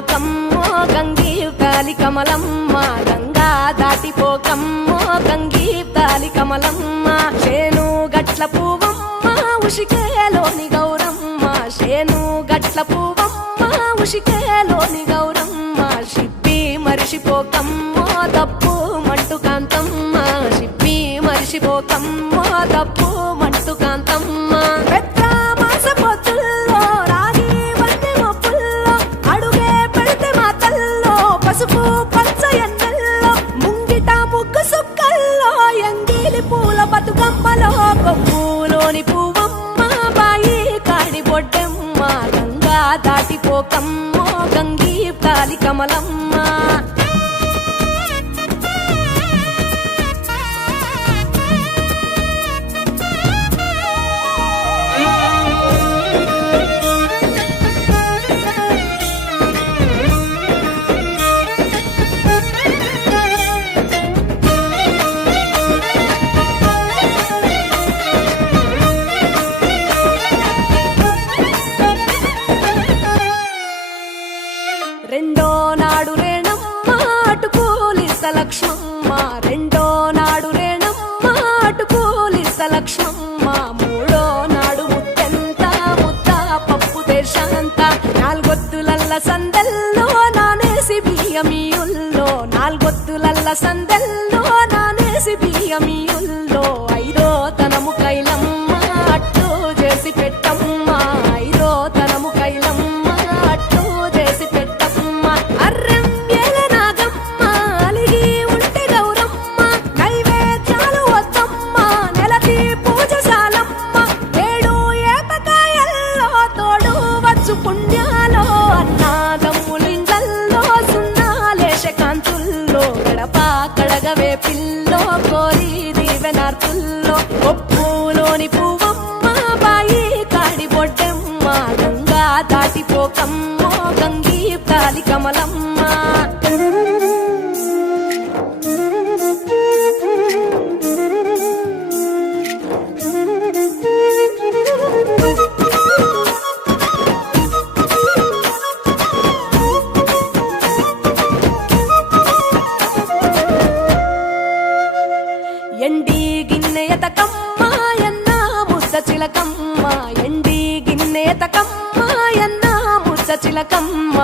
దాటిపోకమ్మో గంగీతాలి కమలమ్మ గంగా దాటిపోకమ్మో గంగీతాలి కమలమ్మ శేను గట్ల పువ్వమ్మ ఉషికేలోని గౌరమ్మ శేను గట్ల పువ్వమ్మ ఉషికేలోని గౌరమ్మ షిప్పి మరిషిపోకమ్మో తప్పు మంటు కాంతమ్మ షిప్పి మరిషిపోకమ్మో తప్పు మంటు కాంతమ్మ పసుపు పచ్చ ఎన్నెల్లో ముంగిట ముగ్గు సుక్కల్లో ఎంగిలి పూల బతుకమ్మలో కొమ్ములోని పువ్వమ్మ బాయి కాడి బొడ్డెమ్మ గంగా దాటిపోకమ్మో గంగీతాలి కమలమ్మ రెండో నాడు రేణమ్మ అటుకూలిస్త లక్ష్మమ్మ రెండో నాడు రేణమ్మ అటుకూలిస్త లక్ష్మమ్మ మూడో నాడు ముత్తెంత ముద్ద పప్పు దేశంత నాలుగొత్తులల్ల సందెల్లో నానేసి బియ్యమియుల్లో నాలుగొత్తులల్ల సందెల్లో నానేసి బియ్యమియుల్లో ఐదో తనము కైలమ్మ అట్టు చేసి పెట్టమ్మ ఐదో తనము కైలమ్మ పుణ్యాలో అన్నాదమ్ములింగల్లో సున్నాలేశ కాంతుల్లో గడప కడగవే పిల్లో కోరి దీవెనార్తుల్లో ఒప్పులోని పువ్వమ్మ బాయి కాడి బొడ్డెమ్మ గంగా దాటిపోకమ్మో గంగీతాలి కమలమ్మ ఎండి గిన్నెయతకమ్మ ఎన్న ముద్ద చిలకమ్మ ఎండి గిన్నెయతకమ్మ ఎన్న ముద్ద చిలకమ్మ